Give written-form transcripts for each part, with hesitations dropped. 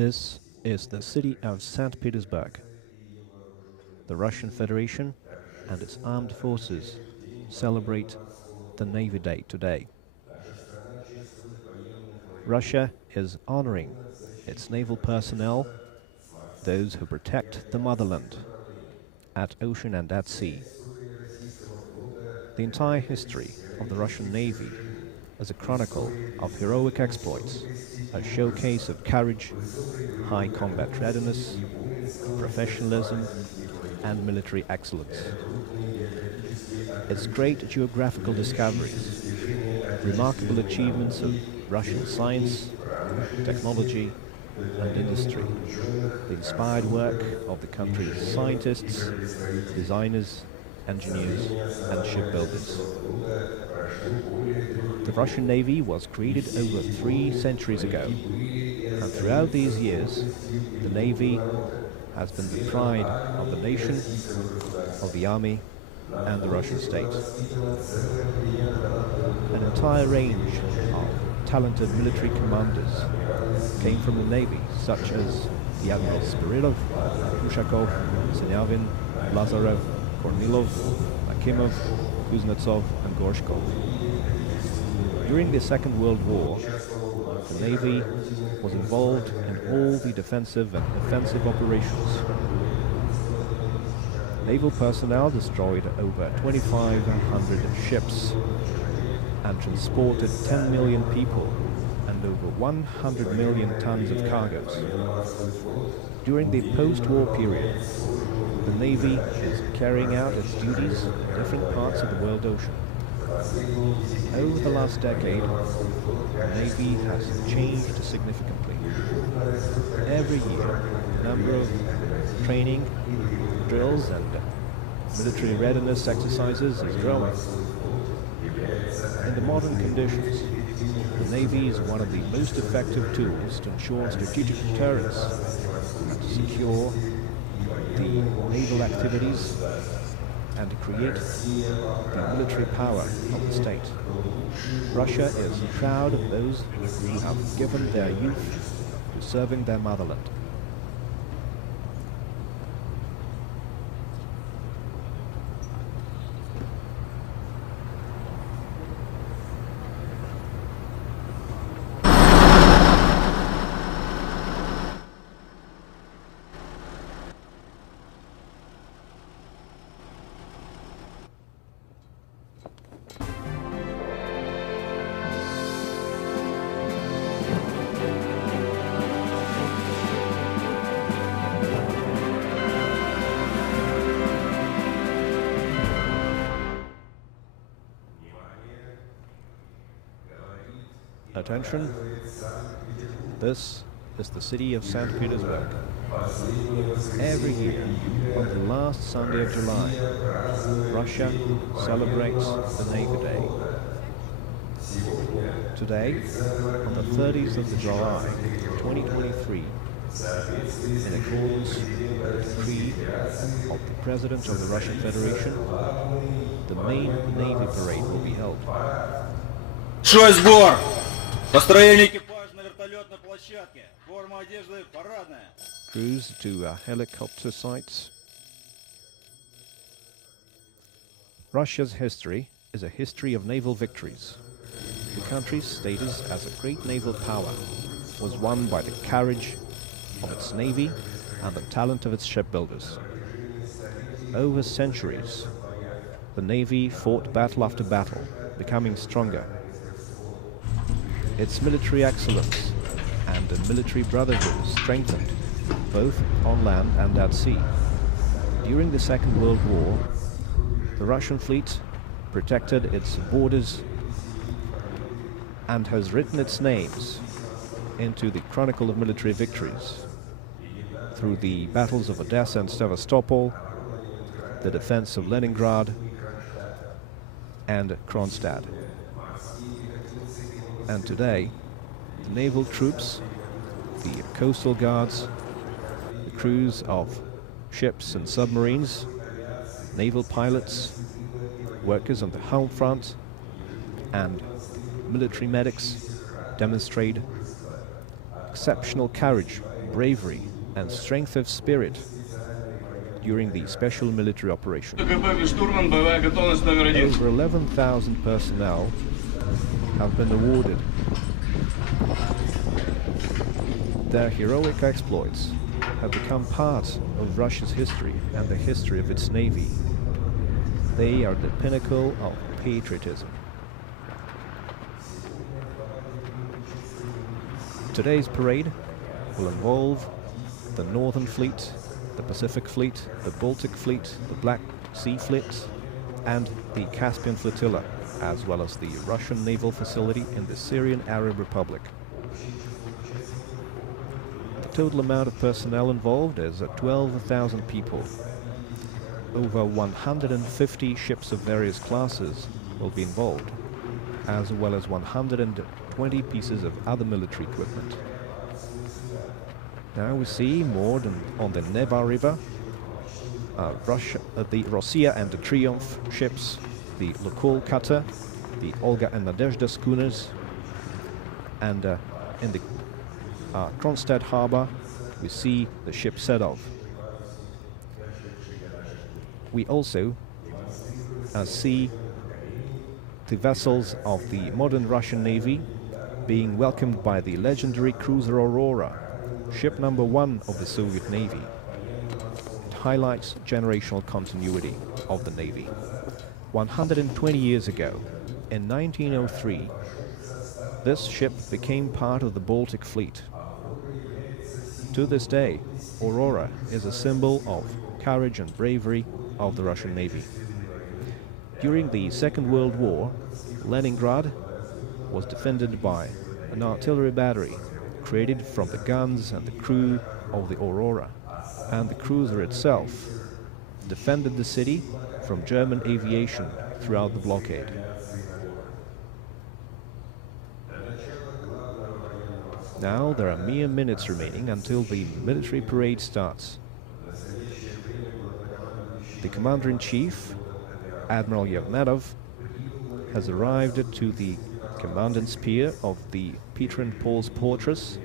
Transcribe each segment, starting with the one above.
This is the city of St Petersburg. The Russian Federation and its armed forces celebrate the Navy Day today. Russia is honoring its naval personnel, those who protect the motherland at ocean and at sea. The entire history of the Russian Navy is a chronicle of heroic exploits, a showcase of courage, high combat readiness, professionalism, and military excellence. Its great geographical discoveries, remarkable achievements of Russian science, technology, and industry, the inspired work of the country's scientists, designers, engineers, and shipbuilders. The Russian Navy was created over 3 centuries ago, and throughout these years, the Navy has been the pride of the nation, of the army, and the Russian state. An entire range of talented military commanders came from the Navy, such as the Admirals Spiridov, Ushakov, Senyavin, Lazarev, Kornilov, Akimov, Kuznetsov, and Gorshkov. During the Second World War, the Navy was involved in all the defensive and offensive operations. Naval personnel destroyed over 2,500 ships and transported 10 million people and over 100 million tons of cargoes. During the post-war period, the Navy is carrying out its duties in different parts of the world ocean. Over the last decade, the Navy has changed significantly. Every year, the number of training, drills, and military readiness exercises is growing. In the modern conditions, the Navy is one of the most effective tools to ensure strategic deterrence and to secure the naval activities and to create the military power of the state. Russia is proud of those who have given their youth to serving their motherland. Attention, this is the city of St. Petersburg. Every year, on the last Sunday of July, Russia celebrates the Navy Day. Today, on the 30th of July, 2023, in accordance with the decree of the President of the Russian Federation, the Main Naval Parade will be held. Большой сбор! Построение экипажа на вертолетной площадке. Форма одежды парадная. Crews to helicopter sites. Russia's history is a history of naval victories. The country's status as a great naval power was won by the courage of its navy and the talent of its shipbuilders. Over centuries, the navy fought battle after battle, becoming stronger. Its military excellence and the military brotherhood strengthened, both on land and at sea. During the Second World War, the Russian fleet protected its borders and has written its names into the chronicle of military victories through the battles of Odessa and Sevastopol, the defense of Leningrad, and Kronstadt. And today, the naval troops, the coastal guards, the crews of ships and submarines, naval pilots, workers on the home front, and military medics demonstrate exceptional courage bravery and strength of spirit during the special military operation. Over 11,000 personnel have been awarded. Their heroic exploits have become part of Russia's history and the history of its navy. They are the pinnacle of patriotism. Today's parade will involve the Northern Fleet, the Pacific Fleet, the Baltic Fleet, the Black Sea Fleet, and the Caspian Flotilla, as well as the Russian naval facility in the Syrian Arab Republic. The total amount of personnel involved is 12,000 people. Over 150 ships of various classes will be involved, as well as 120 pieces of other military equipment. Now we see moored on the Neva River, the Rossiya and the Triumph ships, the Lokol cutter, the Olga and Nadezhda schooners, and in the Kronstadt harbor we see the ship Sedov. We also see the vessels of the modern Russian Navy being welcomed by the legendary cruiser Aurora, ship number 1 of the Soviet Navy. It highlights generational continuity of the Navy. 120 years ago, in 1903, this ship became part of the Baltic Fleet. To this day, Aurora is a symbol of courage and bravery of the Russian Navy. During the Second World War, Leningrad was defended by an artillery battery created from the guns and the crew of the Aurora, and the cruiser itself defended the city from German aviation throughout the blockade. Now there are mere minutes remaining until the military parade starts. The Commander-in-Chief, Admiral Yevmenov, has arrived to the Commandant's Pier of the Peter and Paul's Fortress,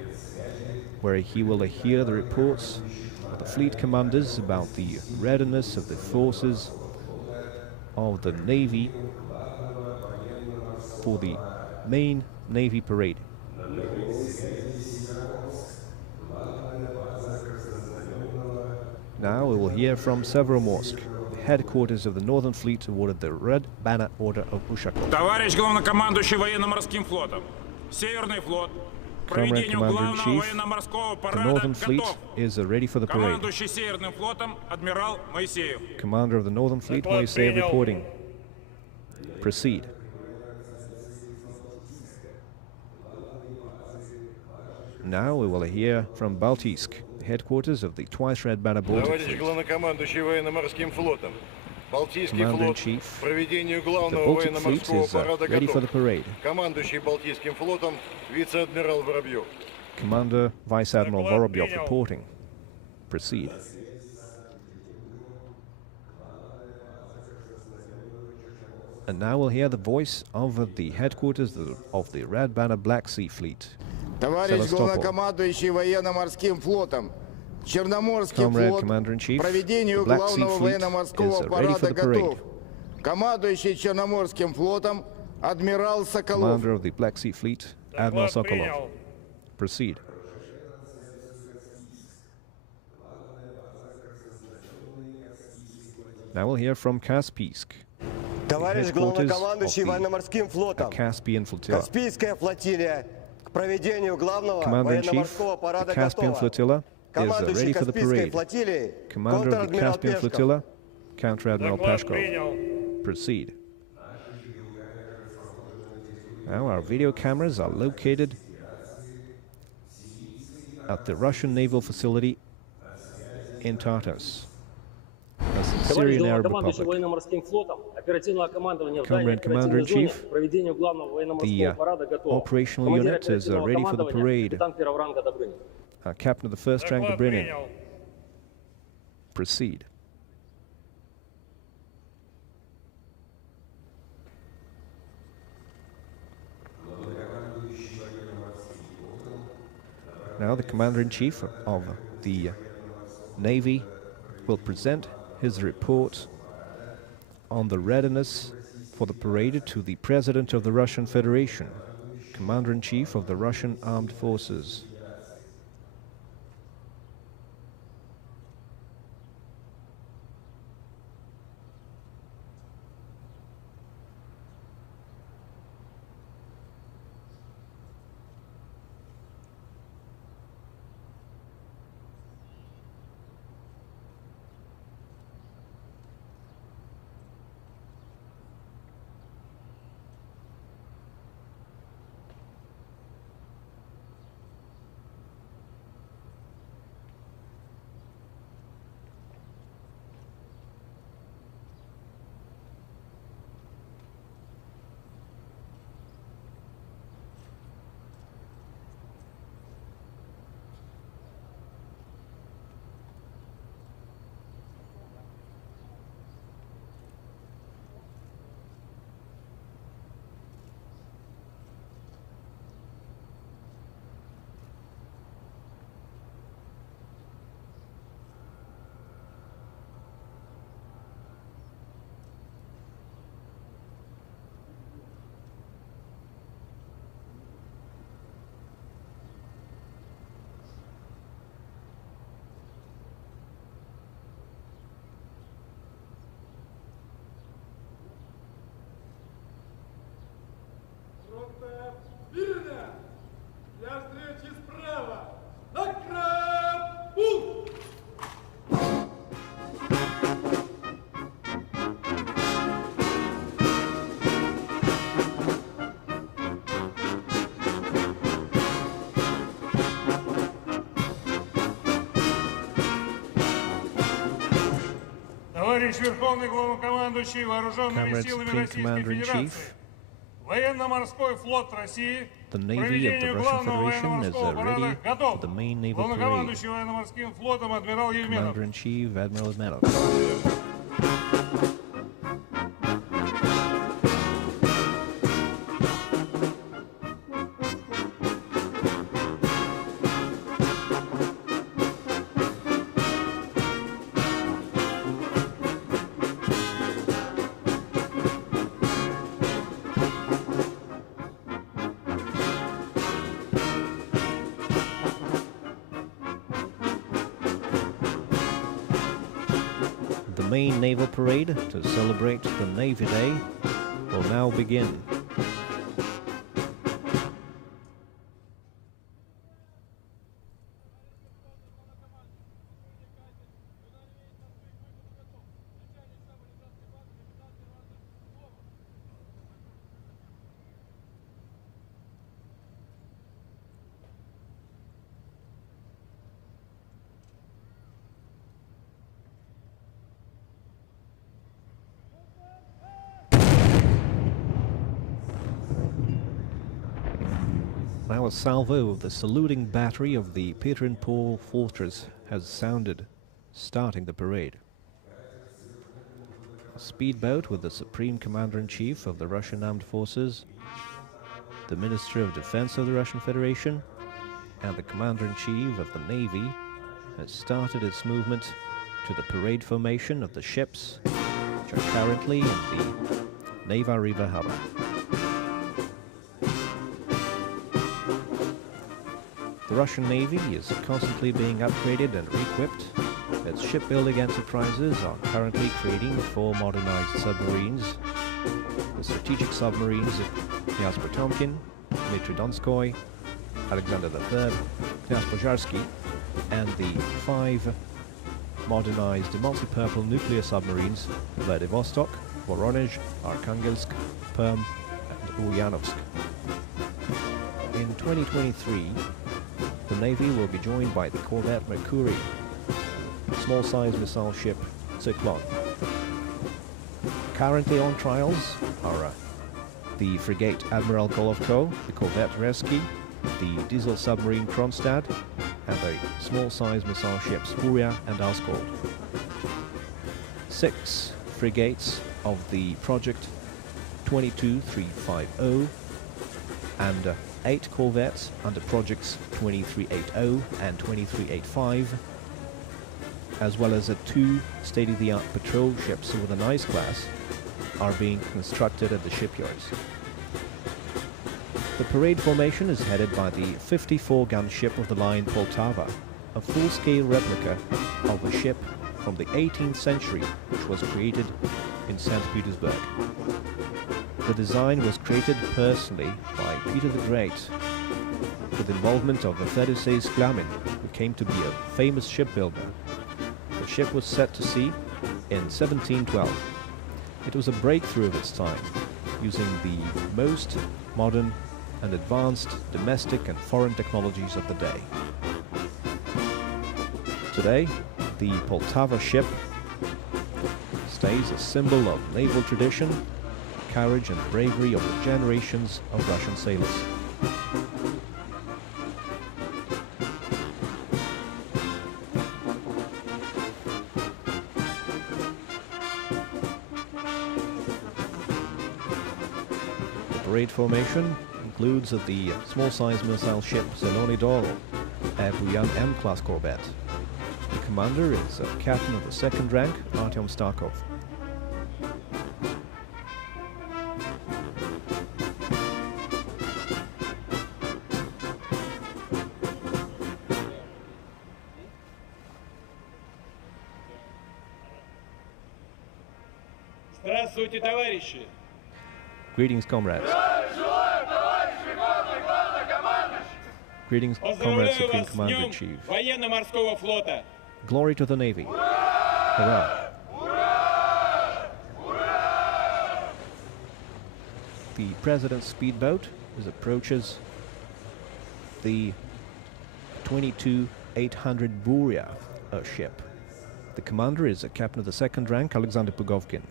where he will hear the reports of the fleet commanders about the readiness of the forces of the Navy for the main Navy parade. Now we will hear from Severomorsk. The headquarters of the Northern Fleet awarded the Red Banner Order of Ushakov. Товарищ главнокомандующий военно-морским флотом, Северный флот, проведению главного военно-морского the Northern парада Fleet готов. is ready for the parade. Командующий Северным флотом, адмирал Моисеев. Commander of the Northern Fleet, Moiseev reporting. Proceed. Now we will hear from Baltiysk, the headquarters of the twice Red Banner Baltic Fleet. Главнокомандующий военно-морским флотом. Балтийский флот Commander-in-Chief, проведению the главного Baltic Fleet военно-морского is парада ready for the готов. parade. Командующий Балтийским флотом вице-адмирал Воробьев. Commander Vice Admiral Vorobyov reporting. Proceed. And now we'll hear the voice of the headquarters of the Red Banner Black Sea Fleet. Товарищ главнокомандующий военно-морским флотом. Черноморский Comrade флот Commander-in-Chief, проведению the Black Sea главного Fleet военно-морского is ready for парада the parade. готов. Командующий Черноморским флотом адмирал Соколов. Commander of the Black Sea Fleet, Admiral Sokolov. Proceed. Now we'll hear from Kaspiysk, Товарищ headquarters главнокомандующий of the военно-морским флотом, Caspian Flotilla. Каспийская флотилия к проведению главного Commander-in-Chief, военно-морского the парада Caspian готова. Flotilla is Командующий ready for the Каспийской parade. флотилией, Commander of the контр-адмирал Caspian Пешков. Flotilla, Counter-Admiral Pashkov. Proceed. Now our video cameras are located at the Russian naval facility in Tartus. That's the Товарищ Syrian Arab главнокомандующий Republic. военно-морским флотом, оперативного командования в Comrade дальней оперативной зоне Commander-in-Chief, к проведению главного военно-морского the парада готово. operational Командир unit is оперативного ready for the командования, parade. капитан первого ранга Добрынин. Captain of the first rank, Dobrynin. Proceed. Now now the Commander-in-Chief of the Navy will present his report on the readiness for the parade to the President of the Russian Federation, Commander-in-Chief of the Russian Armed Forces. Товарищ Верховный Главнокомандующий Вооруженными силами Российской Федерации, Военно-морской флот России The Navy of the Russian Federation is ready for the Main Naval Parade. Главнокомандующий военно-морским флотом адмирал Евменов. Commander-in-Chief Admiral Izmetov. The Main Naval Parade to celebrate the Navy Day will now begin. Now a salvo of the saluting battery of the Petersburg fortress has sounded, starting the parade. A speedboat with the Supreme Commander-in-Chief of the Russian Armed Forces, the Minister of Defense of the Russian Federation, and the Commander-in-Chief of the Navy has started its movement to the parade formation of the ships which are currently in the Neva River harbor. The Russian Navy is constantly being upgraded and re-equipped. Its shipbuilding enterprises are currently creating 4 modernized submarines. The strategic submarines Knyaz Potemkin, Dmitry Donskoy, Alexander III, Knyaz Pozharsky, and the 5 modernized multi-purpose nuclear submarines Vladivostok, Voronezh, Arkhangelsk, Perm, and Ulyanovsk. In 2023, the Navy will be joined by the corvette Mercury, small-sized missile ship Cyclone. Currently on trials are the frigate Admiral Golovko, the corvette Reski, the diesel submarine Kronstadt, and the small-sized missile ships Furia and Ausgold. 6 frigates of the Project 22350 and 8 corvettes under projects 2380 and 2385, as well as 2 state-of-the-art patrol ships with an ice class, are being constructed at the shipyards. The parade formation is headed by the 54-gun ship of the line Poltava, a full-scale replica of a ship from the 18th century which was created in St Petersburg. The design was created personally by Peter the Great, with involvement of Fedossey Sklamin, who came to be a famous shipbuilder. The ship was set to sea in 1712. It was a breakthrough of its time, using the most modern and advanced domestic and foreign technologies of the day. Today, the Poltava ship stays a symbol of naval tradition, courage and bravery of the generations of Russian sailors. The parade formation includes the small-size missile ship Zelony Doro, a Buyan M-class corvette. The commander is a captain of the 2nd rank, Artyom Starkov. Здравствуйте, товарищи! Greetings, comrades. Greetings, comrades, Supreme Commander-in-Chief. Военно-морского флота! Glory to the Navy. Hurrah! The President's speedboat approaches the 22-800 Burya, a ship. The commander is a captain of the 2nd rank, Alexander Pugovkin.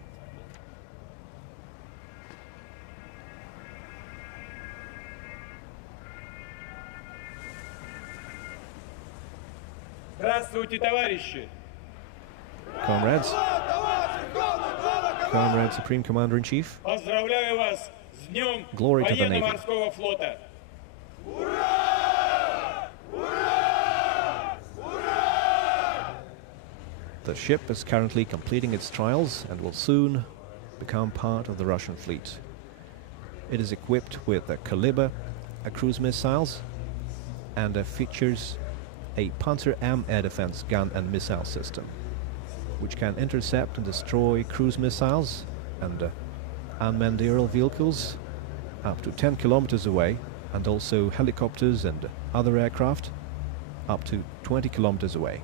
Здравствуйте, товарищи! Comrades. Comrade Supreme Commander-in-Chief. Поздравляю вас с Днем Glory to the Navy. военно-морского флота! The ship is currently completing its trials and will soon become part of the Russian fleet. It is equipped with a Kaliber, cruise missiles, and features a Panzer M air defense gun and missile system, which can intercept and destroy cruise missiles and unmanned aerial vehicles up to 10 kilometers away, and also helicopters and other aircraft up to 20 kilometers away.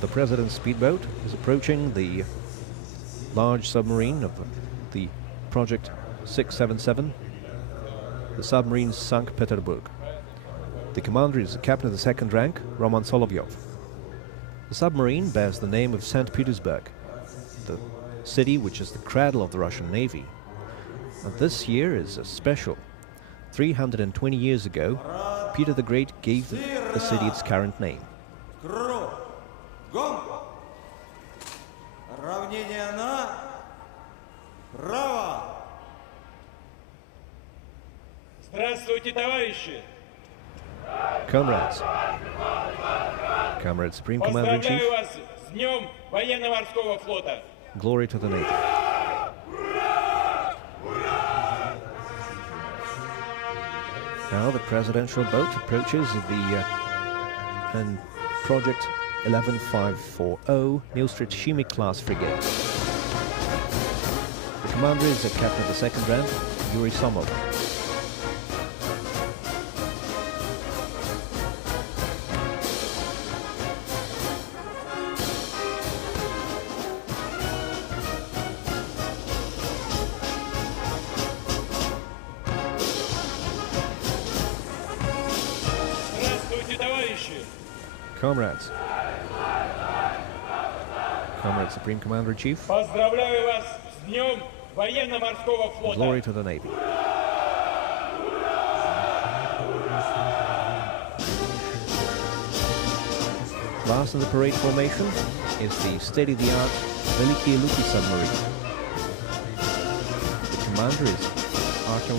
The President's speedboat is approaching the large submarine of the Project 677, the submarine St Petersburg. The commander is the captain of the 2nd rank, Roman Solovyov. The submarine bears the name of St Petersburg, the city which is the cradle of the Russian Navy. And this year is special. 320 years ago, Peter the Great gave the city its current name. Равнение на право. Здравствуйте, товарищи! Comrades. Comrade Supreme Commander-in-Chief. Поздравляю вас с Днем военно-морского флота! Glory to the Navy. Now the presidential boat approaches the Project 11540 Neustrat class frigate. The commander is the captain of the 2nd rank, Yuri Somov. Здравствуйте, товарищи! Comrades. Comrade Supreme Commander-in-Chief. Поздравляю вас с Днем военно-морского флота. Glory to the Navy. Last in the parade formation is the state-of-the-art Veliki Luki submarine. The commander is Artyom.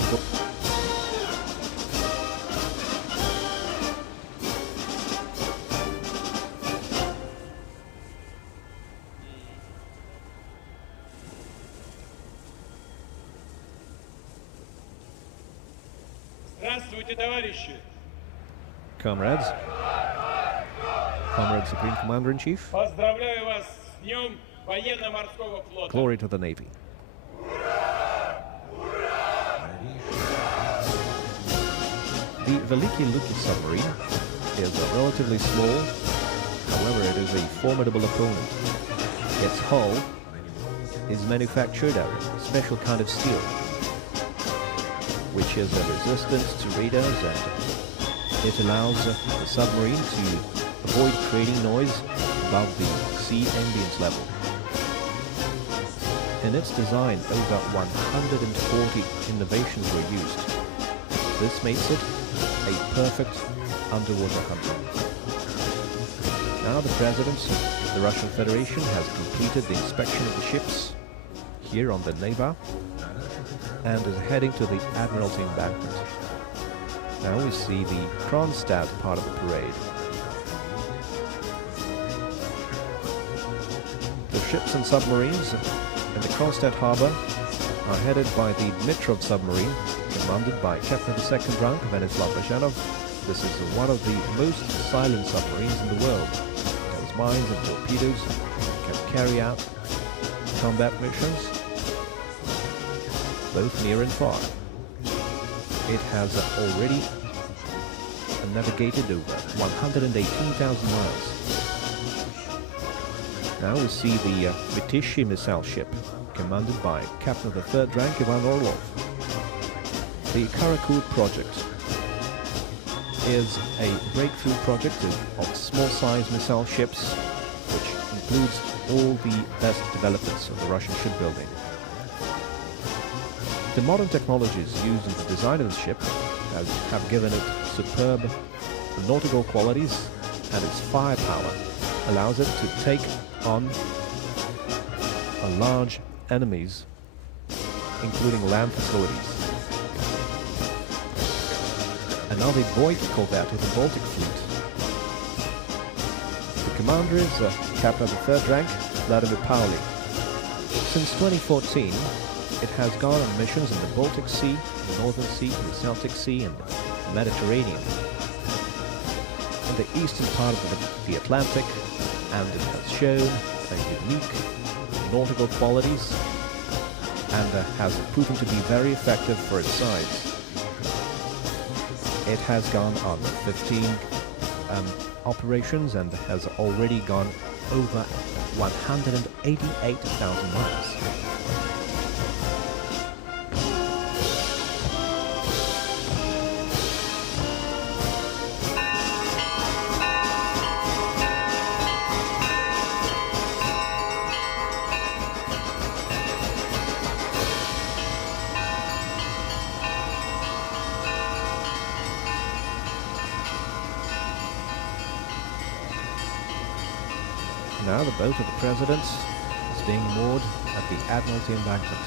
Здравствуйте, товарищи. Comrades. Comrade Supreme Commander-in-Chief. Поздравляю вас с Днем военно-морского флота. Glory to the Navy. The Veliki Luki submarine is relatively small, however it is a formidable opponent. Its hull is manufactured out of a special kind of steel, which is resistant to radars, and it allows the submarine to avoid creating noise above the sea ambience level. In its design, over 140 innovations were used. This makes it a perfect underwater hunter. Now the President of the Russian Federation has completed the inspection of the ships here on the Neva and is heading to the Admiralty embankment. Now we see the Kronstadt part of the parade. The ships and submarines in the Kronstadt harbor are headed by the Dmitrov submarine, commanded by Captain of the Second Rank, Venislav Bazhanov. This is one of the most silent submarines in the world. It has mines and torpedoes, can carry out combat missions, both near and far. It has already navigated over 118,000 miles. Now we see the Vytyshy missile ship, commanded by Captain of the Third Rank, Ivan Orlov. The Karakud project is a breakthrough project of small-sized missile ships, which includes all the best developments of the Russian shipbuilding. The modern technologies used in the design of the ship have given it superb nautical qualities, and its firepower allows it to take on large enemies, including land facilities. Another Boyd corvette in the Baltic Fleet. The commander is Captain of the Third Rank, Vladimir Putin. Since 2014, it has gone on missions in the Baltic Sea, the Northern Sea, the Celtic Sea, and the Mediterranean. In the eastern part of the Atlantic, and it has shown unique nautical qualities and has proven to be very effective for its size. It has gone on 15 operations and has already gone over 188,000 miles. Now the boat of the President is being moored at the Admiralty embankment.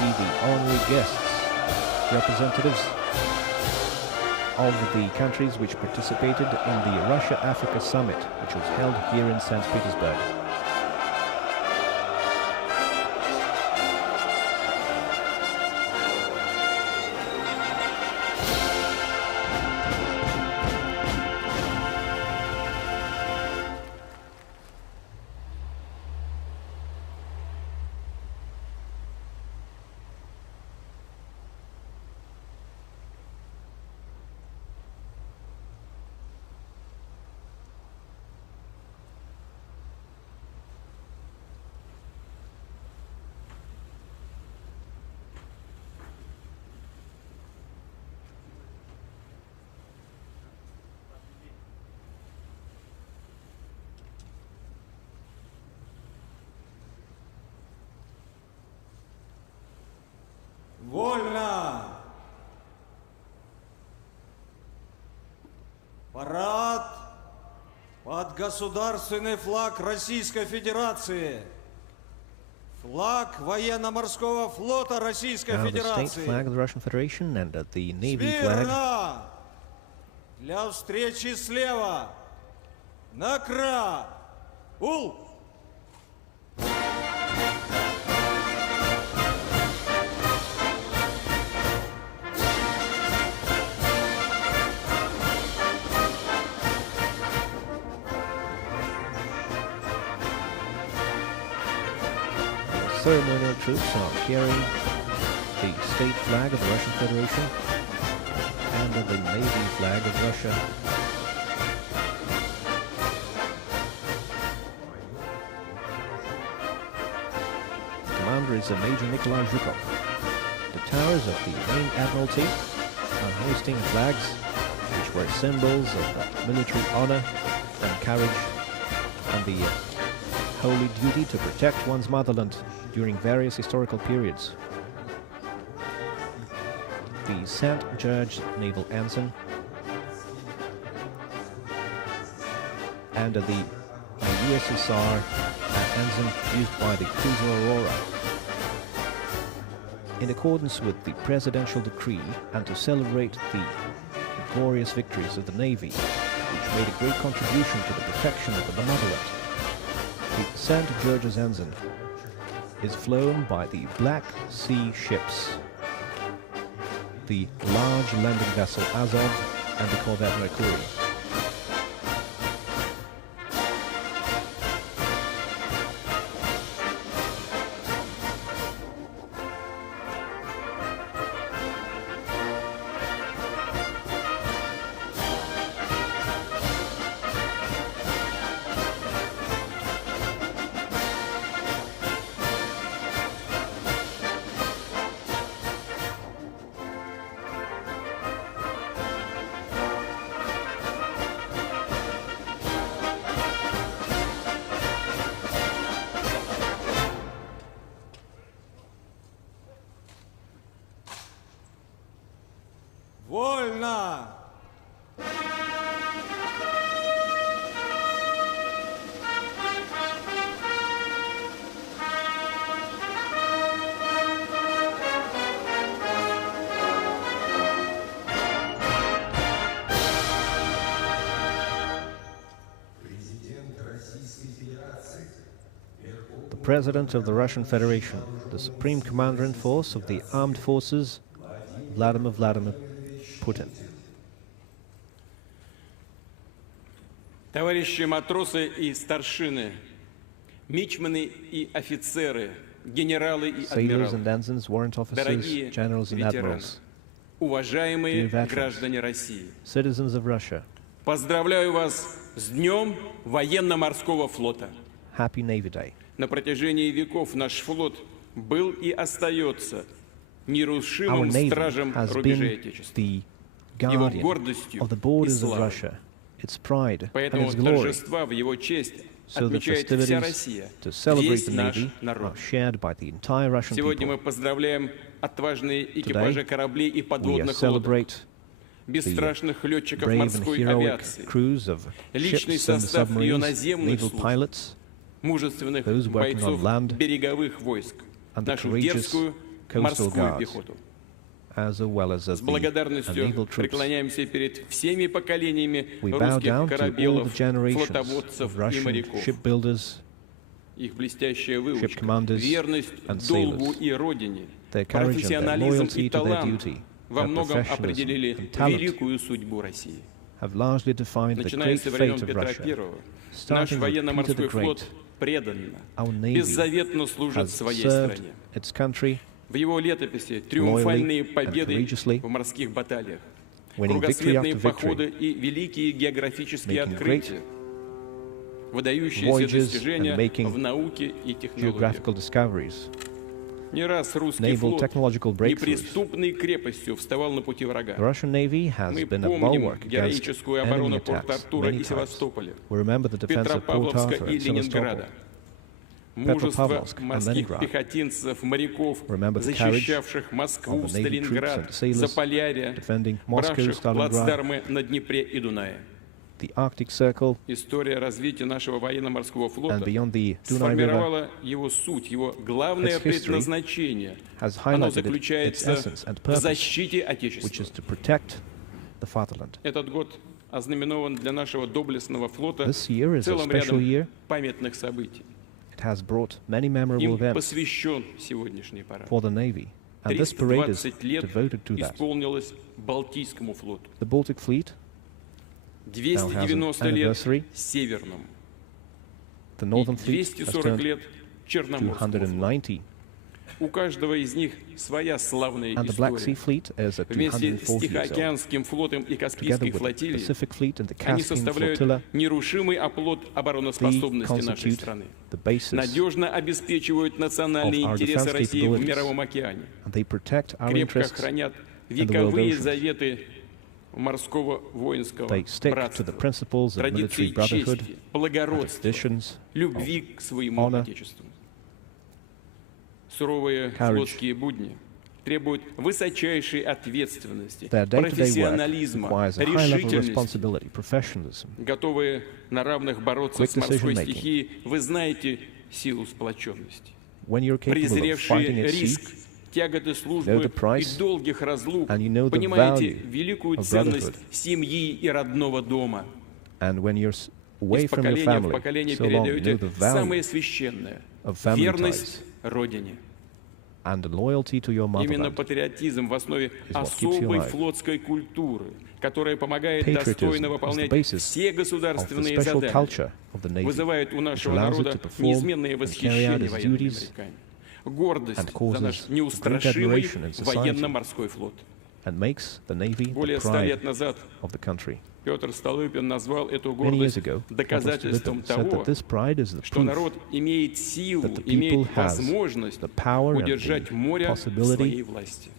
see the honorary guests, representatives of the countries which participated in the Russia-Africa Summit, which was held here in St Petersburg. Вольно! Парад под государственный флаг Российской Федерации. Флаг военно-морского флота Российской Now the Федерации. state flag of the Russian Federation and the Navy flag. Смирно! Для встречи слева. Накра! Ул! Ceremonial troops are carrying the state flag of the Russian Federation and the Navy flag of Russia. The commander is Major Nikolai Zhukov. The towers of the Main Admiralty are hoisting flags which were symbols of military honor and courage and the holy duty to protect one's motherland during various historical periods. The St. George Naval Ensign and the USSR ensign used by the cruiser Aurora. In accordance with the presidential decree and to celebrate the glorious victories of the Navy, which made a great contribution to the protection of the motherland, the St. George's ensign is flown by the Black Sea ships, the large landing vessel Azov and the corvette Mercury. Вольно! The President of the Russian Federation, the Supreme Commander-in-Force of the Armed Forces, Vladimir Putin. Товарищи матросы и старшины, мичманы и офицеры, генералы и Sailors and адмиралы, ensigns, warrant officers, дорогие generals and ветераны, admirals, уважаемые dear veterans, граждане России, citizens of Russia, поздравляю вас с Днем военно-морского флота. Happy Navy Day. На протяжении веков наш флот был и остается Our нерушимым Navy стражем has рубежей been Отечества, the его guardian гордостью of the и borders of славой. Russia, its pride and Поэтому its glory. торжества в его честь So the отмечает вся festivities Россия, to celebrate весь the наш Navy народ. are shared by the entire Russian Сегодня мы people. поздравляем отважные экипажи кораблей и We подводных лодок, celebrate бесстрашных летчиков brave and морской heroic авиации, crews of личный ships and состав ее submarines, наземных naval служб, pilots, мужественных those working бойцов on land, береговых войск, and the нашу courageous дерзкую coastal морскую guards, пехоту. as well as С the благодарностью naval troops. преклоняемся перед всеми поколениями We bow русских down to all the корабелов, generations флотоводцев of и Russian моряков. shipbuilders, Их блестящая выучка, commanders верность and долгу sailors. и родине, Their courage and their профессионализм loyalty и to their талант duty, во their многом professionalism определили and talent великую судьбу России. have largely defined the Начиная great со времен fate of Петра Russia. I, наш Starting with Peter военно-морской the флот Great, преданно, our Navy беззаветно служит has своей served стране. its country, В его летописи триумфальные and победы courageously, в морских баталиях, winning victory кругосветные after походы victory, и великие географические making открытия, выдающиеся voyages достижения and making в науке и технологиях. geographical discoveries, Не раз русский naval флот technological breakthroughs. неприступной крепостью вставал на пути врага. The Russian Navy has Мы been a помним bulwark against героическую enemy оборону attacks Порт-Артура many и times. Севастополя, We remember the defense of Port Петропавловска Arthur и and Ленинграда, Sevastopol, мужество Petropavlovsk and морских Leningrad. пехотинцев, моряков, Remember the courage защищавших Москву, of the Navy troops Сталинград, and sailors Заполярье, defending Moscow, бравших Stalingrad, плацдармы на Днепре и Дунае. the Arctic Circle, История развития нашего военно-морского флота and beyond the Dunay River сформировала его суть, его главное Its history предназначение. has Оно highlighted its заключается essence and в purpose, защите which Отечества. is to protect the fatherland. Этот год ознаменован для нашего доблестного флота This year is a целым special рядом year. памятных событий. It has brought many memorable Им events посвящен сегодняшний парад. for the Navy, and this parade is 320 лет devoted to that. исполнилось Балтийскому флоту. The Baltic Fleet 290 an лет anniversary. Северному. The И Northern Fleet has 240 turned лет Черноморскому флоту. 290, У каждого из них своя славная and the Black Sea история. Fleet is at Вместе с 240 years old. Тихоокеанским флотом и Together Каспийской with the флотилией Pacific Fleet and the они Caspian составляют Flotilla, нерушимый оплот they обороноспособности нашей constitute страны. the basis, Надежно обеспечивают национальные of our интересы defense России в capabilities. мировом океане. and they protect our Крепко interests. хранят the world вековые oceans. заветы морского воинского They stick to братства, the principles of традиции military brotherhood, чести, благородства, traditions, любви к своему honor, Отечеству. Суровые courage. флотские будни требуют высочайшей ответственности, Their day-to-day work профессионализма, requires a high level of решительности. responsibility, professionalism. Готовые на равных бороться Quick с морской decision-making. стихией, вы знаете силу сплоченности. When you're capable of Презревшие fighting at риск, sea, тяготы know службы the price, и долгих разлук, and you know the понимаете value великую of ценность brotherhood. семьи и родного дома. and when you're away Из from your поколения в family поколение so long, you know передаете the value самое священное of family верность ties Родине. and loyalty to your Именно motherland. патриотизм в основе is what keeps you особой alive. флотской культуры, которая помогает Patriotism достойно is the выполнять basis все of the государственные special задания, culture of the Navy, вызывает у which нашего allows it народа to perform неизменное and carry out восхищение its военными duties моряками, гордость and за causes наш great неустрашимый admiration in society. военно-морской флот. and makes the Navy the Более 100 лет pride назад of the country. Петр Столыпин назвал эту Many years гордость ago, доказательством President Vladimir Putin said того, that this pride is the что proof народ имеет силу, that the people имеет has возможность the power and удержать the море в possibility своей власти.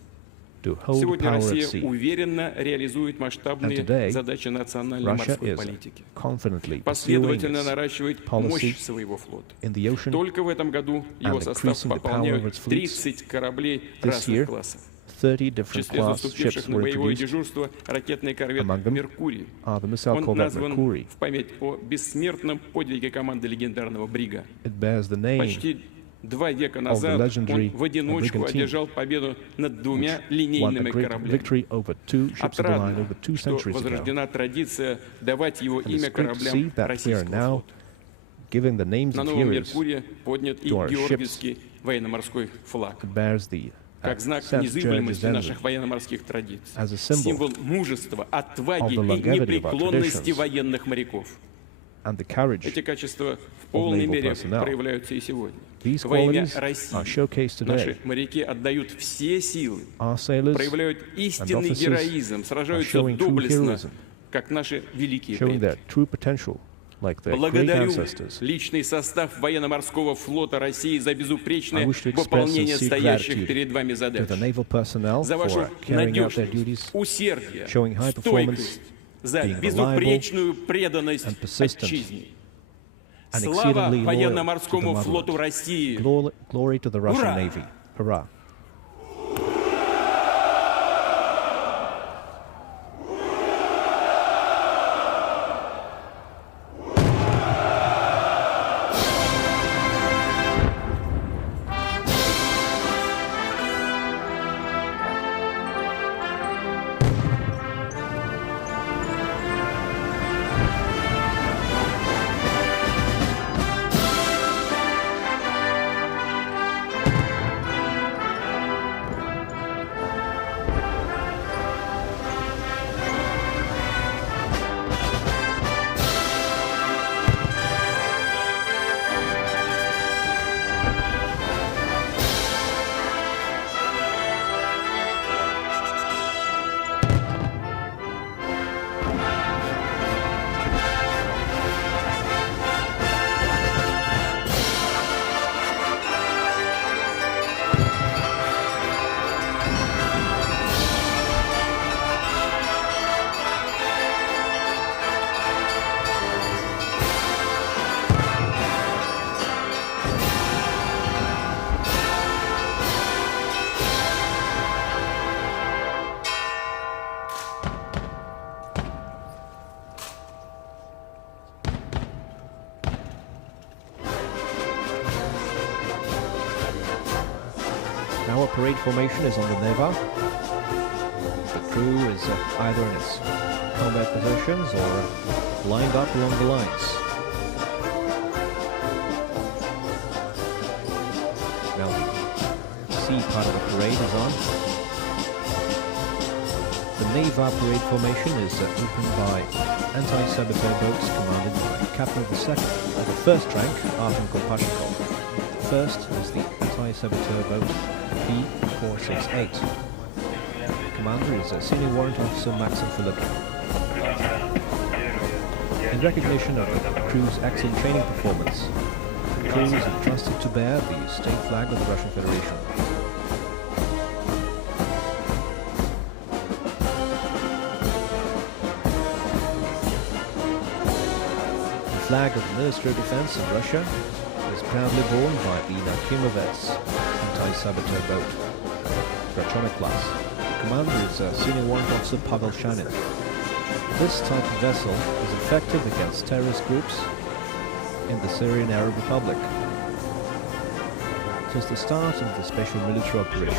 to hold Сегодня power at Россия sea. уверенно реализует And масштабные today, задачи национальной Russia морской is политики. confidently pursuing Последовательно its наращивает policy мощь своего флота. in the ocean. Только в этом году его and состав increasing the power of пополняют its fleets. 30 кораблей This разных year, классов. 30 В different числе class заступивших ships на were боевое introduced. дежурство ракетный корвет Among them «Меркурий». are the missile Он corvette назван Mercury. в память о бессмертном подвиге команды легендарного Брига. It bears the name Почти 2 века назад он legendary в одиночку Brigantine, одержал победу над двумя won a линейными great кораблями. victory over two ships of the line Отрадно, over 2 что centuries ago. возрождена традиция давать его And имя it's great to see кораблям that we are российского now флота. giving the names На of новом heroes. Меркурии поднят и to our Георгиевский военно-морской флаг, It bears the как знак St. незыблемости George's наших emblem военно-морских традиций, as a symbol символ мужества, отваги of the и longevity of our непреклонности traditions. военных моряков. and the courage. Эти качества в полной naval мере personnel. проявляются и сегодня. These Во имя qualities are России showcased наши today. моряки отдают все силы, Our sailors проявляют истинный officers героизм, сражаются showing true доблестно, heroism, как наши великие showing предки. their true potential, like their great Благодарю ancestors. личный состав военно-морского флота России за безупречное I wish to express выполнение sincere стоящих gratitude перед вами to задач, the naval personnel за вашу for carrying out their надежность, duties, усердие, showing high performance, стойкость, за being безупречную преданность and persistent, отчизне. and Слава exceedingly loyal to the военно-морскому флоту motherland. России! Glory to the Russian Ура! Navy. Hurrah! Our parade formation is on the Neva. The crew is either in its combat positions or lined up along the lines. Now the sea part of the parade is on. The Neva parade formation is opened by anti-saboteur boats commanded by Captain of the first rank, Artem Kolpashnikov. The first is the anti-saboteur boat P-468. The commander is Senior Warrant Officer Maxim Philippov. In recognition of the crew's excellent training performance, the crew is entrusted to bear the state flag of the Russian Federation. The flag of the Ministry of Defense of Russia is proudly borne by the Nakimovets anti-saboteur boat, Rachonic class. The commander is Senior Warrant Officer Pavel Shanin. This type of vessel is effective against terrorist groups in the Syrian Arab Republic. Since the start of the special military operation,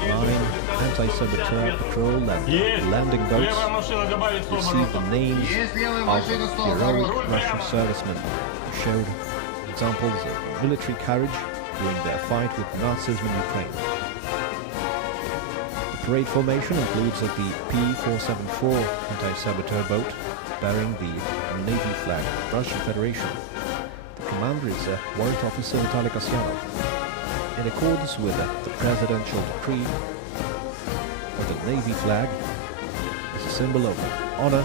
9 anti-saboteur patrol and landing boats received the names of heroic Russian servicemen who showed examples of military courage during their fight with Nazism in Ukraine. The parade formation includes the P-474 anti-saboteur boat bearing the Navy flag of the Russian Federation. The commander is Warrant Officer Vitaly Kasyanov. In accordance with the presidential decree, the Navy flag is a symbol of honor,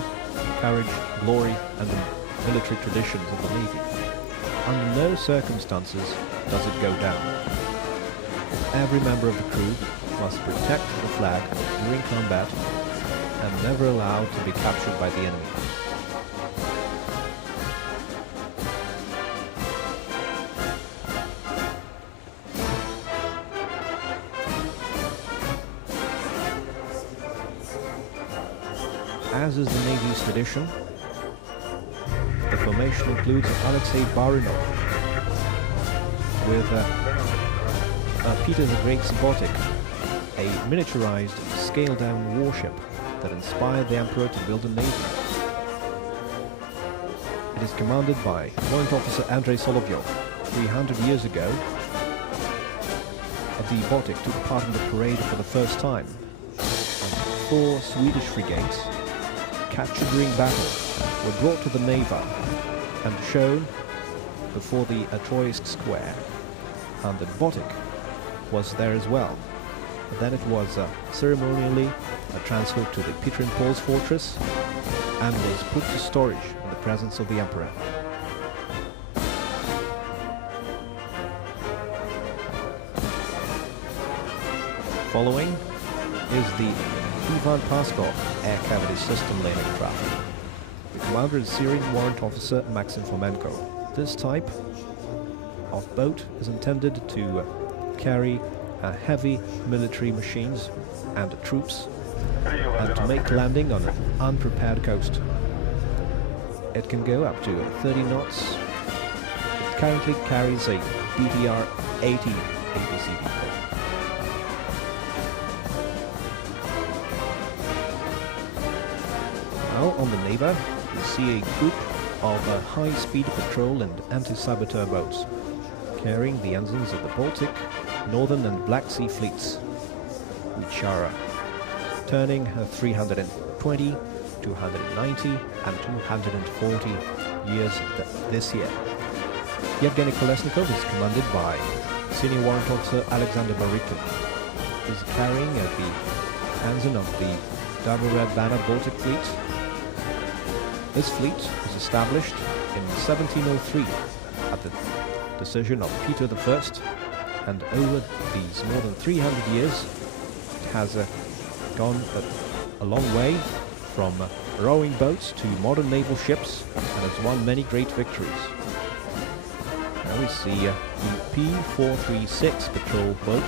courage, glory, and the military traditions of the Navy. Under no circumstances does it go down. Every member of the crew must protect the flag during combat and never allowed to be captured by the enemy. As is the Navy's tradition, the formation includes Alexei Barinov with Peter the Great's Botic, a miniaturized, scaled-down warship that inspired the Emperor to build a navy. It is commanded by Warrant Officer Andrei Solovyov. 300 years ago, the Botic took part in the parade for the first time. 4 Swedish frigates, captured during battle, were brought to the Neva and shown before the Troysk Square, and the Botic was there as well. But then it was ceremonially transferred to the Petrin Paul's fortress and was put to storage in the presence of the Emperor. Following is the Ivan Paskov air cavity system landing craft. The commander is Syrian Warrant Officer Maxim Fomenko. This type of boat is intended to carry heavy military machines and troops and to make landing on an unprepared coast. It can go up to 30 knots. It currently carries a BTR-80 APCV. on the Neva, we see a group of high-speed patrol and anti-saboteur boats carrying the ensigns of the Baltic, Northern and Black Sea fleets, which are turning 320, 290 and 240 years this year. Yevgeny Kolesnikov is commanded by Senior Warrant Officer Alexander Barykin. He's carrying the ensign of the Double Red Banner Baltic Fleet. This fleet was established in 1703 at the decision of Peter I, and over these more than 300 years it has gone a long way from rowing boats to modern naval ships and has won many great victories. Now we see the P-436 patrol boat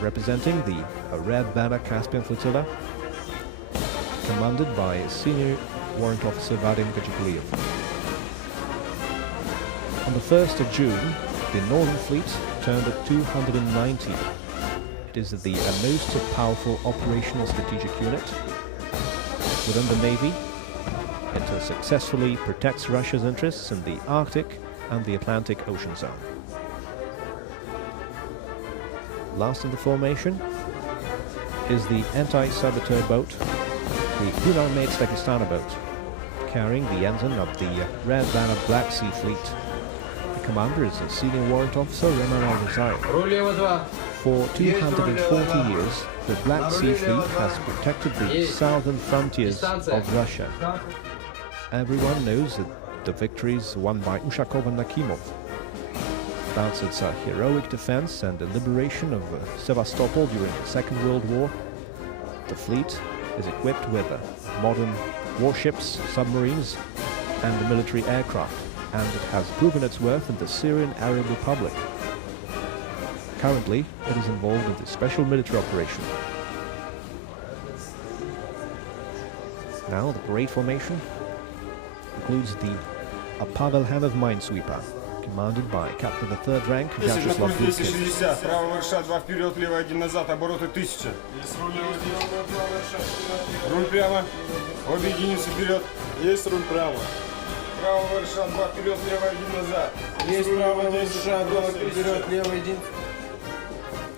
representing the Red Banner Caspian Flotilla, commanded by Senior Warrant Officer Vadim Kachakuliyev. On the 1st of June, the Northern Fleet turned at 290. It is the most powerful operational strategic unit within the Navy. It successfully protects Russia's interests in the Arctic and the Atlantic Ocean zone. Last in the formation is the anti-saboteur boat, the Unarmate Stakistana boat, carrying the ensign of the Red Banner Black Sea Fleet. The commander is the Senior Warrant Officer Roman Alvazayev. For 240 years, the Black Sea Fleet has protected the southern frontiers of Russia. Everyone knows that the victories won by Ushakov and Nakimov. About its heroic defense and the liberation of Sevastopol during the Second World War, the fleet is equipped with modern warships, submarines, and military aircraft, and it has proven its worth in the Syrian Arab Republic. Currently, it is involved in the special military operation. Now, the parade formation includes the Pavel Hanov minesweeper, commanded by Captain of the 3rd rank Vyacheslav Dudkin. 260, право ВРШ, 2 вперед, лево 1 назад, обороты 1000. Руль прямо, обе единицы вперед. Есть руль прямо. Право ВРШ, 2 вперед, лево 1 назад. Есть право ВРШ, 2 вперед, лево 1.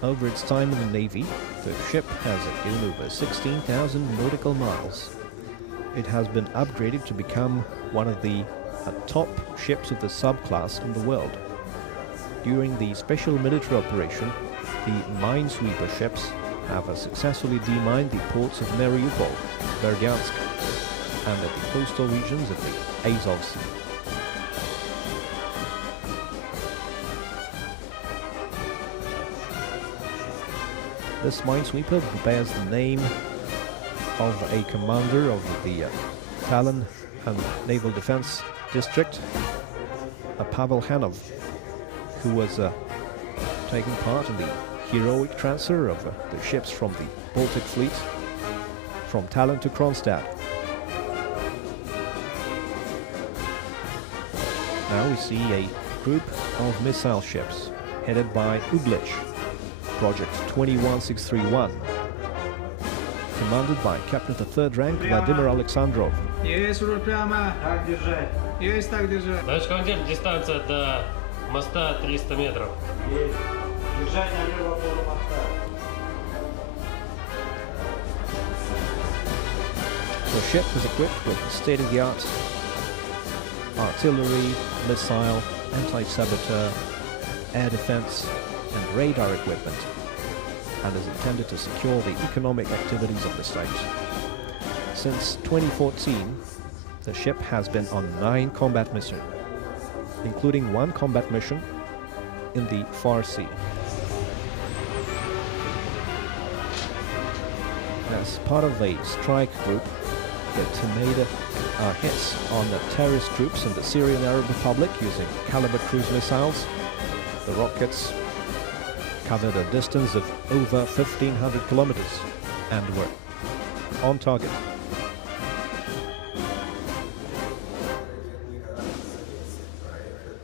Over its time in the Navy, the ship has gone over 16,000 nautical miles. It has been upgraded to become one of the top ships of the subclass in the world. During the special military operation, the minesweeper ships have successfully demined the ports of Mariupol, Berdyansk, and the coastal regions of the Azov Sea. This minesweeper bears the name of a commander of the Tallinn and Naval Defense District, Pavel Hanov, who was taking part in the heroic transfer of the ships from the Baltic Fleet from Tallinn to Kronstadt. Now we see a group of missile ships headed by Uglich, Project 21631, commanded by Captain of the 3rd rank Vladimir Alexandrov. Есть руль прямо. Так держать. Есть так держать. Товарищ командир, дистанция до моста 300 метров. Есть. Держать налево около моста. The ship is equipped with state-of-the-art artillery, missile, anti-saboteur, air defense, and radar equipment, and is intended to secure the economic activities of the state. Since 2014, the ship has been on 9 combat missions, including 1 combat mission in the Far Sea. As part of a strike group that made hits on the terrorist troops in the Syrian Arab Republic using Caliber cruise missiles, the rockets covered a distance of over 1,500 kilometers and were on target.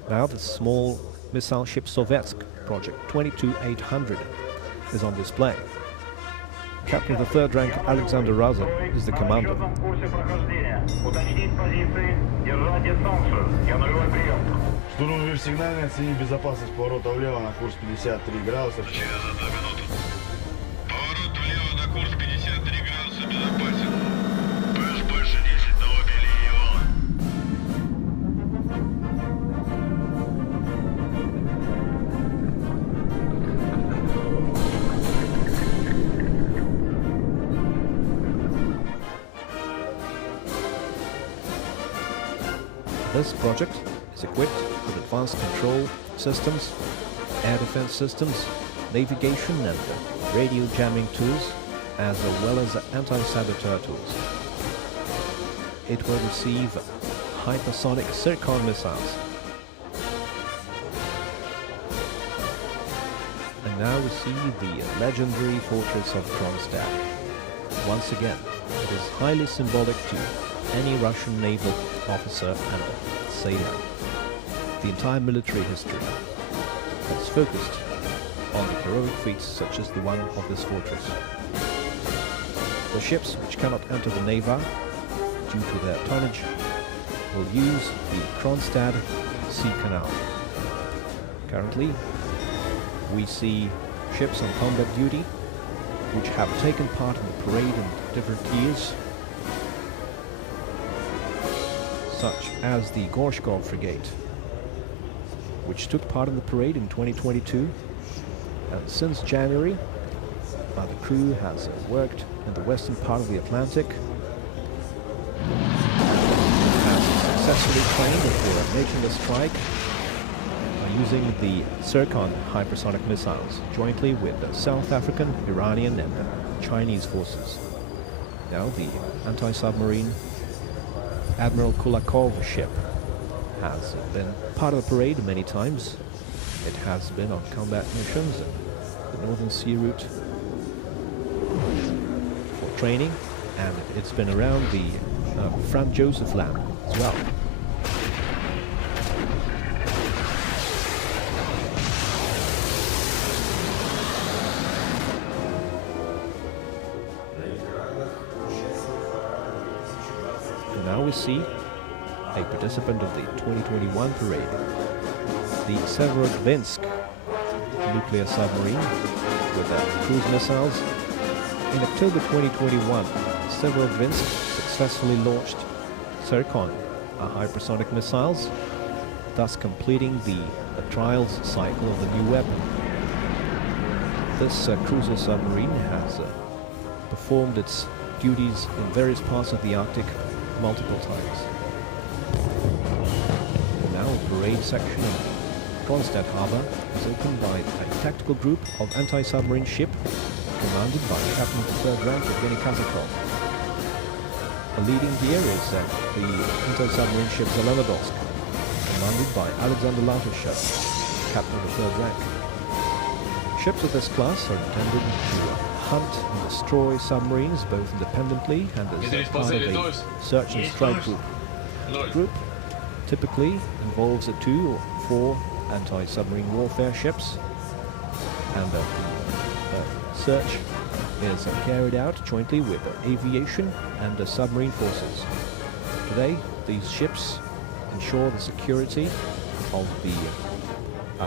Now the small missile ship Sovetsk, Project 22800, is on display. Captain of the 3rd rank Alexander Razin is the commander. Штурмовик сигнальный, оцени безопасность поворота влево на курс 53 градуса. Через 1 минуту. Поворот влево на курс 53 градуса безопасен. ПС больше 10 на обе линии вала. This project is equipped with advanced control systems, air defense systems, navigation and radio jamming tools, as well as anti-saboteur tools. It will receive hypersonic Zircon missiles. And now we see the legendary fortress of Kronstadt. Once again, it is highly symbolic to any Russian naval officer and sailor. The entire military history has focused on the heroic feats such as the one of this fortress. The ships which cannot enter the Neva due to their tonnage will use the Kronstadt Sea Canal. Currently, we see ships on combat duty which have taken part in the parade in different years, such as the Gorshkov Frigate, which took part in the parade in 2022, and since January, the crew has worked in the western part of the Atlantic, has successfully trained before making a strike using the Zircon hypersonic missiles jointly with the South African, Iranian and Chinese forces. Now the anti-submarine Admiral Kulakov ship has been part of the parade many times. It has been on combat missions in the Northern Sea route for training, and it's been around the Franz Josef Land as well. Now we see a participant of the 2021 parade, the Severodvinsk nuclear submarine with cruise missiles. In October 2021, Severodvinsk successfully launched Zircon hypersonic missiles, thus completing the trials cycle of the new weapon. This cruiser submarine has performed its duties in various parts of the Arctic multiple times. Now a parade section of Kronstadt Harbor is opened by a tactical group of anti-submarine ship commanded by Captain of the 3rd rank Evgeny Kazakov. Leading here is the anti-submarine ship Zelenodolsk, commanded by Alexander Latyshev, Captain of the 3rd rank. Ships of this class are intended to hunt and destroy submarines both independently and as part of a search and strike group. The group typically involves 2 or 4 anti-submarine warfare ships, and the search is carried out jointly with aviation and submarine forces. Today, these ships ensure the security of the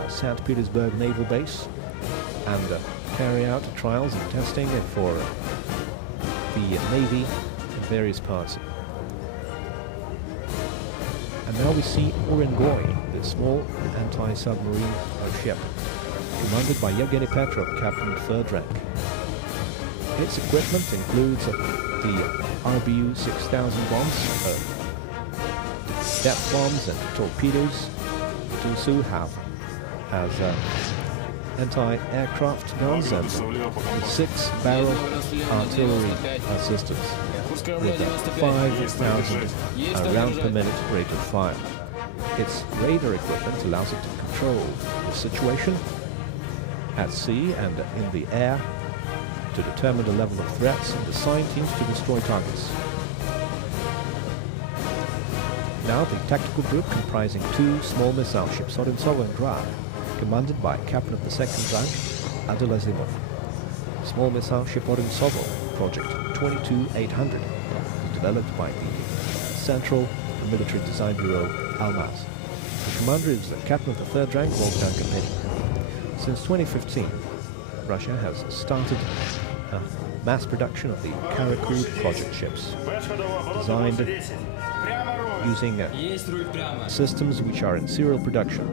St Petersburg naval base and carry out trials and testing for the Navy in various parts. And now we see Urengoy, the small anti-submarine ship, commanded by Yevgeny Petrov, Captain of the 3rd rank. Its equipment includes the RBU 6000 bombs, depth bombs and torpedoes. It also has anti-aircraft guns and 6-barrel artillery systems with a 5,000 round per minute rate of fire. Its radar equipment allows it to control the situation at sea and in the air to determine the level of threats and assign teams to destroy targets. Now the tactical group comprising 2 small missile ships Odintsov and Grad, commanded by Captain of the 2nd rank Adil Azimov. small missile ship Odintsovo, Project 22800, developed by the Central Military Design Bureau, Almaz. The commander is the captain of the 3rd rank Volkan Company. Since 2015, Russia has started mass production of the Karakud project ships, designed using systems which are in serial production.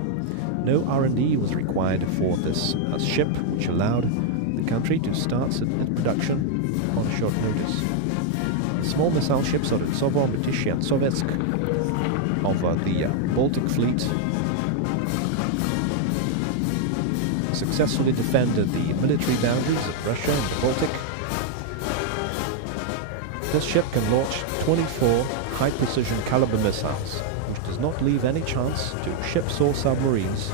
No R&D was required for this ship, which allowed the country to start its production on short notice. The small missile ships Odintsovo, Mytishi and Sovetsk of the Baltic Fleet successfully defended the military boundaries of Russia and the Baltic. This ship can launch 24 high-precision caliber missiles, which does not leave any chance to ships or submarines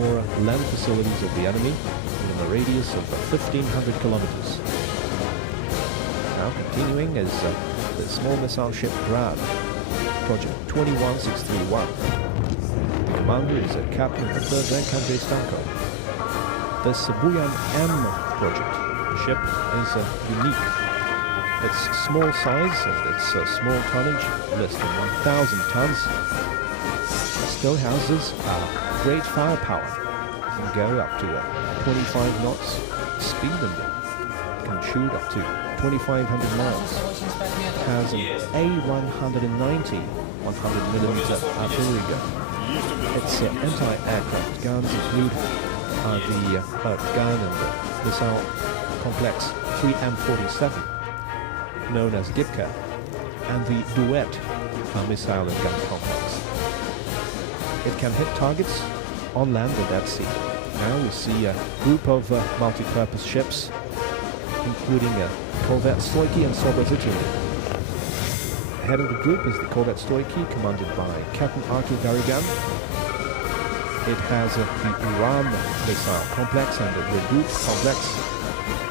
or land facilities of the enemy within a radius of 1,500 kilometers. Now continuing is the small missile ship Grad, Project 21631. The commander is Captain of the 3rd rank Andrei Stanko. This Buyan M project ship is unique. Its small size and its small tonnage, less than 1,000 tons, still houses great firepower. It can go up to 25 knots speed and can shoot up to 2,500 miles. It has an A190 100mm artillery gun. Its anti-aircraft guns include the gun and missile complex 3M47, known as Gipka, and the Duet missile and gun complex. It can hit targets on land and at sea. Now we see a group of multi-purpose ships, including corvette Stoiki and Sobrozhityn. Head of the group is the corvette Stoiki, commanded by Captain Artur Garigan. It has the Uran missile complex and the Redut complex,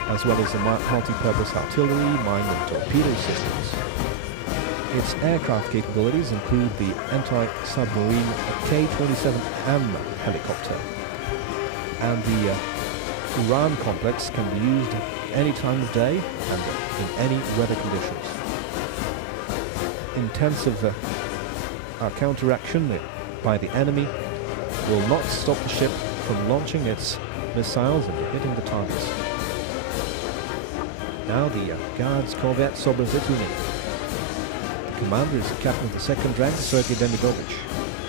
as well as the multi-purpose artillery, mine and torpedo systems. Its aircraft capabilities include the anti-submarine K-27M helicopter, and the Uran complex can be used any time of day and in any weather conditions. Intensive counteraction by the enemy will not stop the ship from launching its missiles and hitting the targets. Now the Guards corvette Sobrozhityn. The commander is the captain of the 2nd rank, Sergei Demidovich.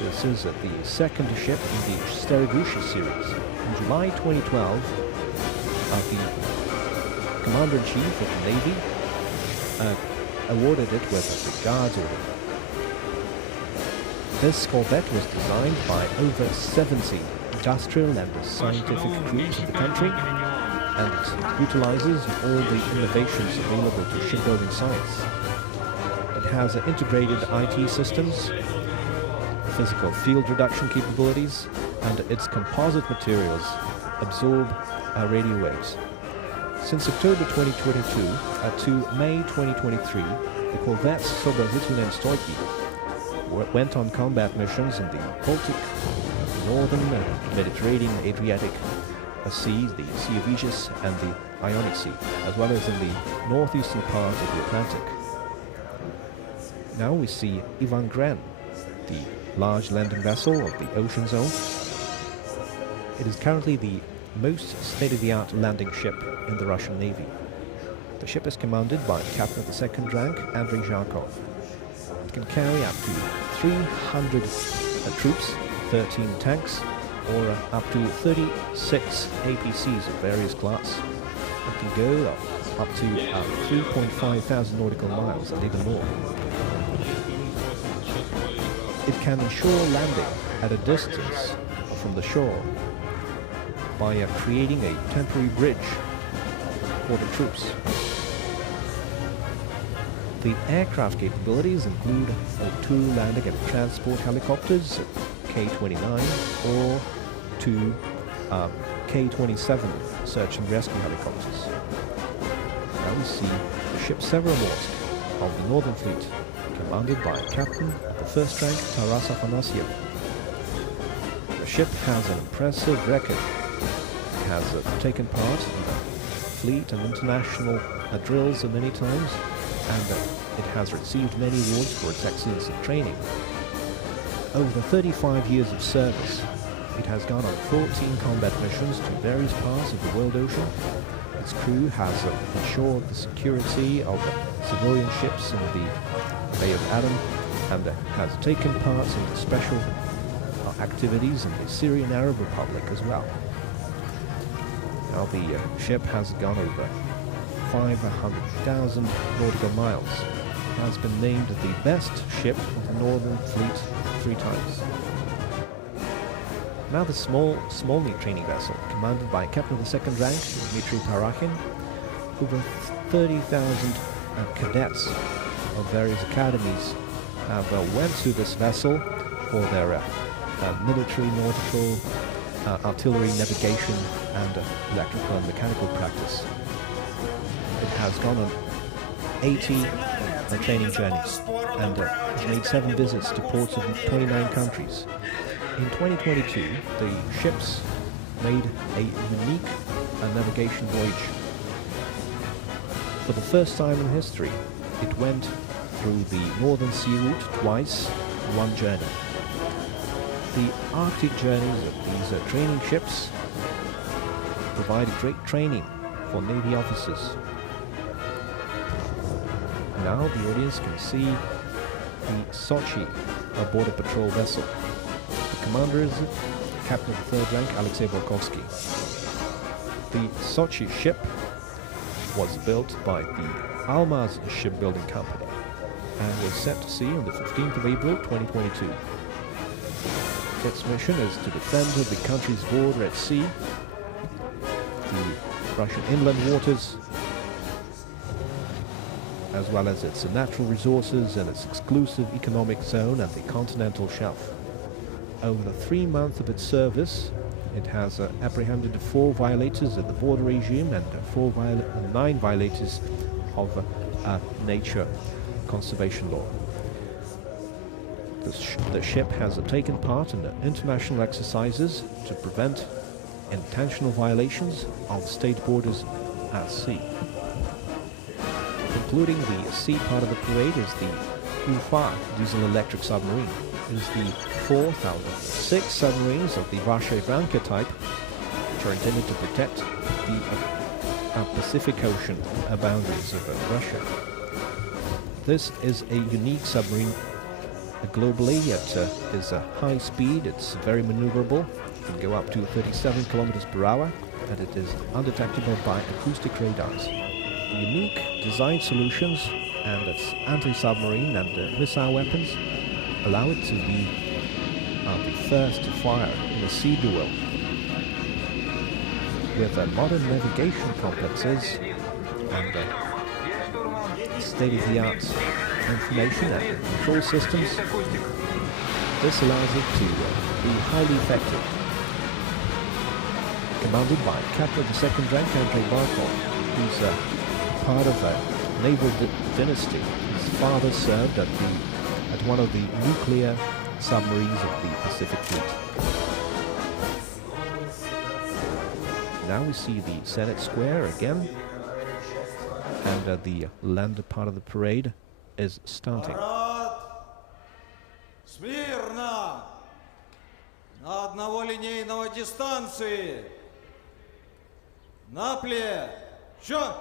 This is the second ship in the Sterigusha series. In July 2012, the Commander-in-Chief of the Navy awarded it with the Guards Order. This corvette was designed by over 70 industrial and scientific groups in the country, and it utilizes all the innovations available to shipbuilding science. It has integrated IT systems, physical field reduction capabilities, and its composite materials absorb radio waves. Since October 2022 to May 2023, the corvettes Sobrozhityn and Stoiki went on combat missions in the Baltic, Northern Mediterranean, Adriatic Seas, the Sea of Aegis, and the Ionic Sea, as well as in the northeastern part of the Atlantic. Now we see Ivan Gren, the large landing vessel of the Ocean Zone. It is currently the most state-of-the-art landing ship in the Russian Navy. The ship is commanded by Captain of the 2nd rank, Andrei Zharkov. It can carry up to 300 troops, 13 tanks, or up to 36 APCs of various class. It can go up to 3.5 thousand nautical miles and even more. It can ensure landing at a distance from the shore by creating a temporary bridge for the troops. The aircraft capabilities include 2 landing and transport helicopters, K-29, or 2 K-27 search and rescue helicopters. Now we see the ship Severomorsk of the Northern Fleet, commanded by Captain of the 1st rank Taras Afanasyev. The ship has an impressive record. It has taken part in fleet and international drills many times, and it has received many awards for its excellence in training. Over 35 years of service, it has gone on 14 combat missions to various parts of the world ocean. Its crew has ensured the security of civilian ships in the Bay of Aden and has taken part in the special activities in the Syrian Arab Republic as well. Now the ship has gone over 500,000 nautical miles. It has been named the best ship of the Northern Fleet 3 times. Now the small Smolny training vessel, commanded by Captain of the 2nd rank, Dmitry Parachin. Over 30,000 cadets of various academies have went to this vessel for their military, nautical, artillery, navigation, and electrical and mechanical practice. It has gone on 80 training journeys and has made 7 visits to ports of 29 countries. In 2022, the ships made a unique navigation voyage. For the first time in history, it went through the Northern Sea route twice in one journey. The Arctic journeys of these training ships provide great training for Navy officers. Now the audience can see the Sochi border patrol vessel. The commander is Captain of the 3rd rank Alexei Volkovsky. The Sochi ship was built by the Almaz Shipbuilding Company and was set to sea on the 15th of April 2022. Its mission is to defend the country's border at sea, the Russian inland waters, as well as its natural resources and its exclusive economic zone and the continental shelf. Over the 3 months of its service, it has apprehended 4 violators of the border regime and 9 violators of nature conservation law. The ship has taken part in international exercises to prevent intentional violations of state borders at sea. Including the sea part of the parade is the Ufa diesel-electric submarine. It is the 4th out of 6 submarines of the Varshay-Vranka type, which are intended to protect the Pacific Ocean boundaries of Russia. This is a unique submarine. Globally, it is high speed, it's very maneuverable, it can go up to 37 kilometers per hour, and it is undetectable by acoustic radars. The unique design solutions and its anti-submarine and missile weapons allow it to be the first to fire in a sea duel. With modern navigation complexes and state-of-the-art information and control systems, this allows it to be highly effective. Commanded by Captain of the 2nd rank Andrei Barkov, who's part of a naval dynasty. His father served at one of the nuclear submarines of the Pacific Fleet. Now we see the Senate Square again, and the land part of the parade is starting. Смирно! На одного линейного дистанции! Напле! Счет!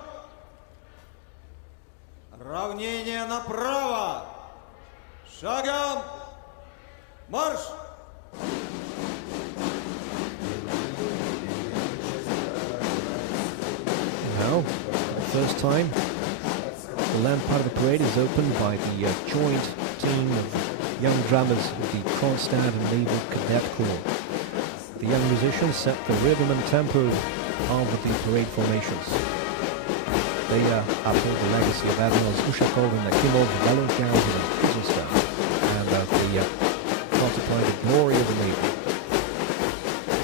Равнение направо! Шагом! Марш! Now, for the first time, the land part of the parade is opened by the joint team of young drummers of the Kronstadt and Naval Cadet Corps. The young musicians set the rhythm and tempo of the parade formations. They uphold the legacy of Admirals Ushakov and Akimov, Valentyazov and Kuzovsky, and they multiply the glory of the Navy.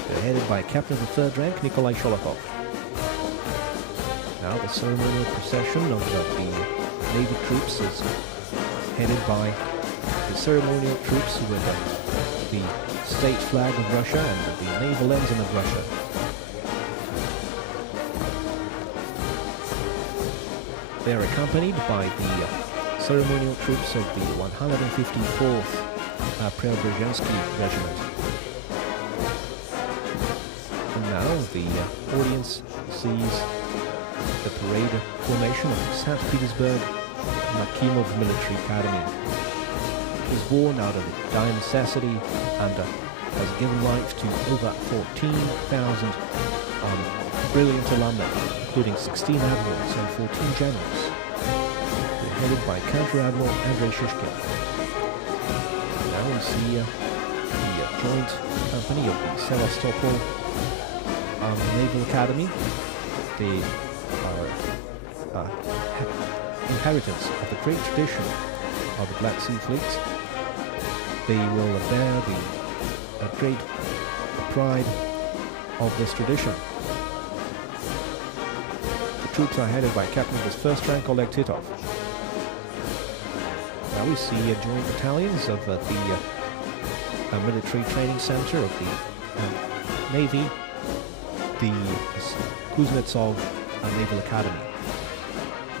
They're headed by Captain of the 3rd rank Nikolai Sholokhov. Now the ceremonial procession of the Navy troops is headed by the ceremonial troops with the state flag of Russia and the naval ensign of Russia. They are accompanied by the ceremonial troops of the 154th Preobrazhensky Regiment. And now the audience sees the parade formation of St Petersburg Makimov Military Academy. It was born out of dire necessity and has given life to over 14,000 brilliant alumni, including 16 admirals and 14 generals. They're headed by Counter-Admiral Andrei Shishkin. Now we see the joint company of the Sevastopol Naval Academy. They are inheritance of the great tradition of the Black Sea Fleet. They will bear the great pride of this tradition. The troops are headed by Captain of the First Rank Oleg Titov. Now we see joint battalions of the military training center of the Navy, the Kuznetsov Naval Academy.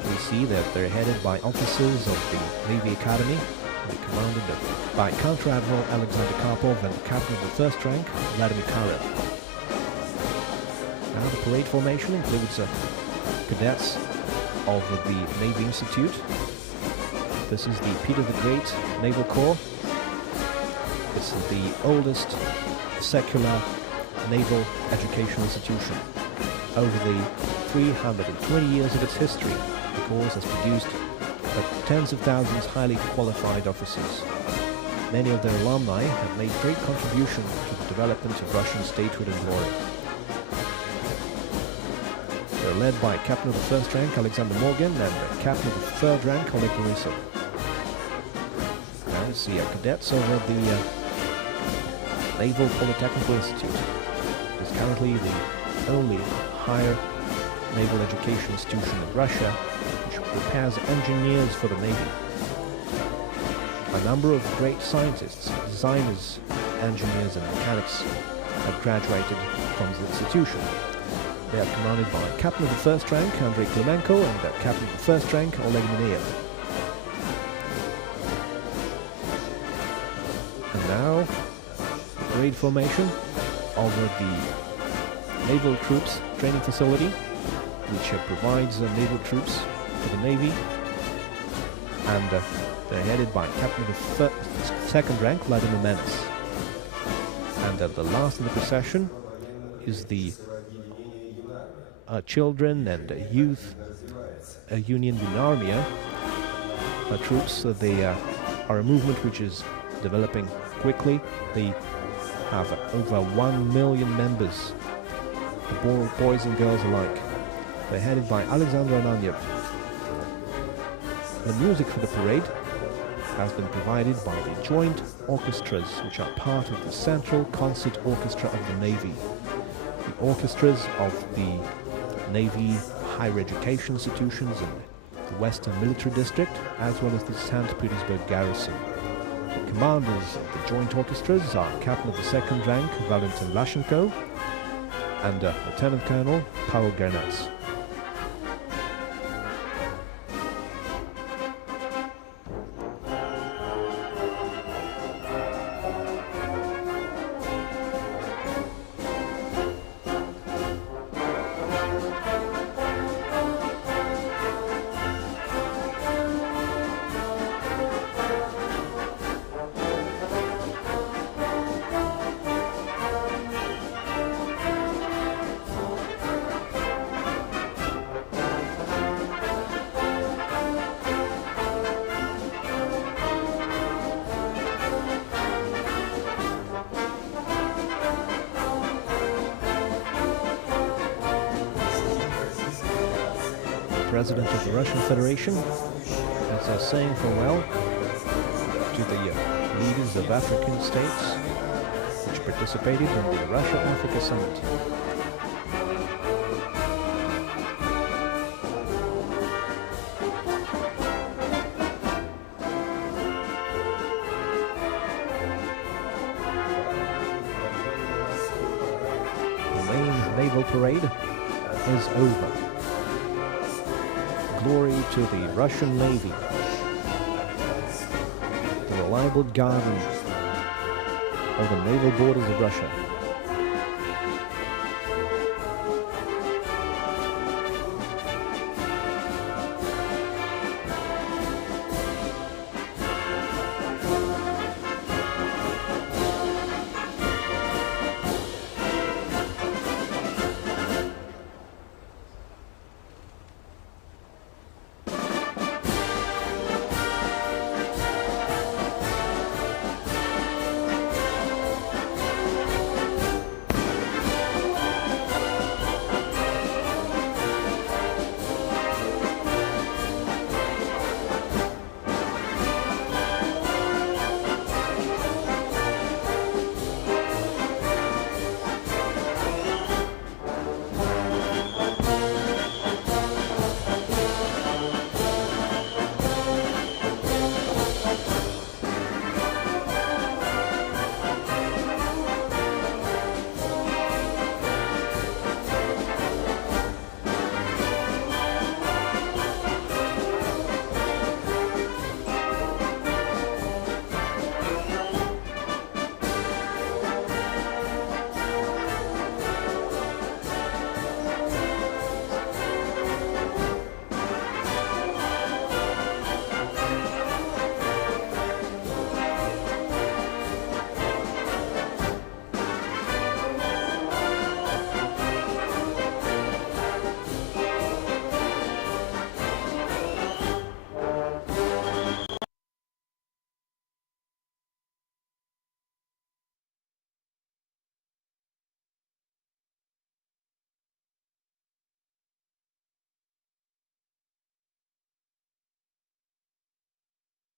We see that they're headed by officers of the Navy Academy, commanded by Counter-Admiral Alexander Karpov and Captain of the First Rank Vladimir Putin. Now the parade formation includes cadets of the Navy Institute. This is the Peter the Great Naval Corps. This is the oldest secular naval educational institution. Over the 320 years of its history, the Corps has produced tens of thousands of highly qualified officers. Many of their alumni have made great contribution to the development of Russian statehood and glory. They're led by Captain of the First Rank Alexander Morgan and Captain of the Third Rank Oleg Borisov. Now we see cadets over the Naval Polytechnical Institute. It is currently the only higher naval education institution in Russia which prepares engineers for the Navy. A number of great scientists, designers, engineers and mechanics have graduated from the institution. They are commanded by Captain of the First Rank Andrei Klimenko and Captain of the First Rank Oleg Mineyev. And now, the parade formation over the Naval Troops Training Facility, which provides naval troops for the Navy, and they're headed by Captain of the Second Rank Vladimir Menes. And the last in the procession is the Children and Youth Union Bunarmia troops. They are a movement which is developing quickly. They have over 1 million members, boys and girls alike. They're headed by Alexander Ananyev. The music for the parade has been provided by the joint orchestras, which are part of the Central Concert Orchestra of the Navy. The orchestras of the Navy higher education institutions in the Western Military District, as well as the St. Petersburg garrison. The commanders of the joint orchestras are Captain of the Second Rank Valentin Lashenko and Lieutenant Colonel Pavel Gernatz. President of the Russian Federation is saying farewell to the leaders of African states which participated in the Russia-Africa Summit. The main naval parade is over. glory to the Russian Navy, the reliable guardians of the naval borders of Russia.